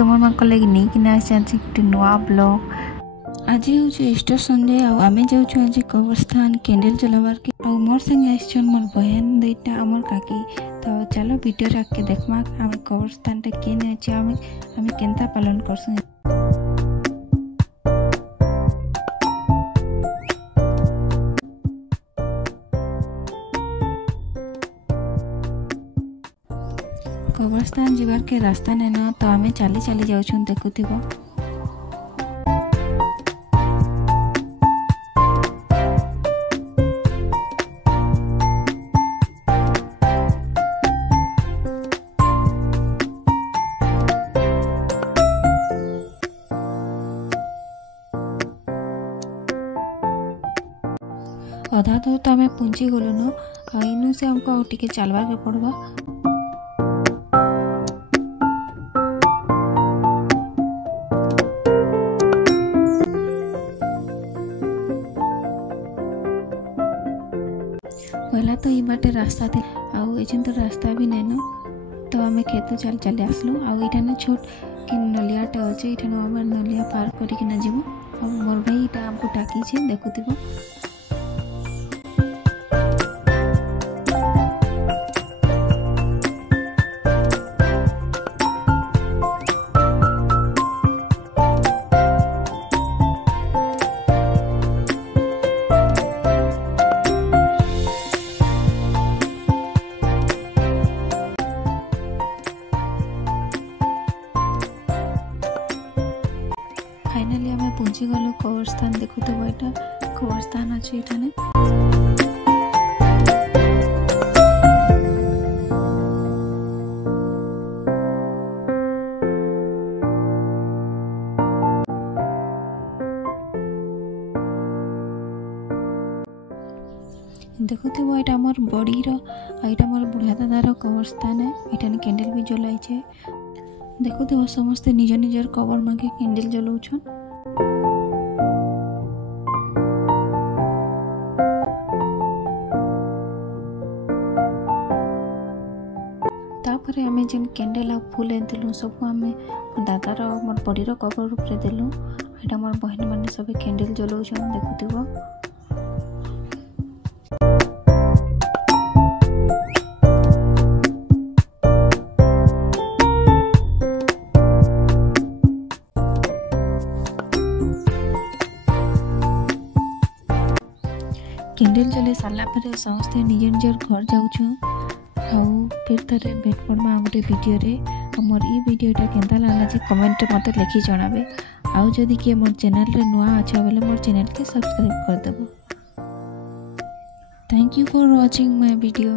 तुम मान लगे नहीं कि गोटे नुआ ब्लॉग। आज हूँ ईस्टर संडे आमे जाऊँ आज कब्रस्तान कैंडल जलाबार के मोर संगे आसन मोर बहन दुईटा आमर काकी। तो चलो वीडियो आगे देखमा आम कब्रस्तान केने अच्छे आम केन्ता पालन करसुँ। कब्रस्तान जीवार के रास्ता ने ना तो आम चली चली जाऊँ देखुथिबो। अधा दूर तो आम पहुँची गलुन इनू से हमको टिके चलवा के पड़वा। पहला तो ये बाटे रास्ता थे आजन तो रास्ता भी नहीं न तो आम खेत चल चली आसलु आना छोट कि नलियाटे अच्छे ये आम नलिया पार करके जीवु मोर भाई यहाँ आमको डाकी देखुब। फाइनाली आम पहुँची गलु कब्रस्तान देखुब यहाँ कब्रस्तान अच्छे ये देखुव यहाँ मोर बड़ी यहाँ मोर बुढ़ा दादार कब्रस्तान है यहाँ कैंडल भी जलाई देखुव समस्ते निज निजर कबर मांगे कैंडल जलाउछन। तापर आमे जेन कैंडल आ फूल एंतलु सब आमे दादार मोर बड़ीर कबर ऊपर देलु यहाँ मोर बहन माने सब कैंडल जलाउछन देखुव। कैंडल जले सारा पर समस्ते निज निजर घर जाऊँ फिर थारे भेट पड़मा गोटे वीडियो मोर ये वीडियोटा केन्ता लागला जे कमेंट मत लिखी जनाबे आउ जदि किए मोर चैनल रे नुआ अच्छा बेले मोर चैनल के सब्सक्राइब कर देबो। Thank you for watching my video.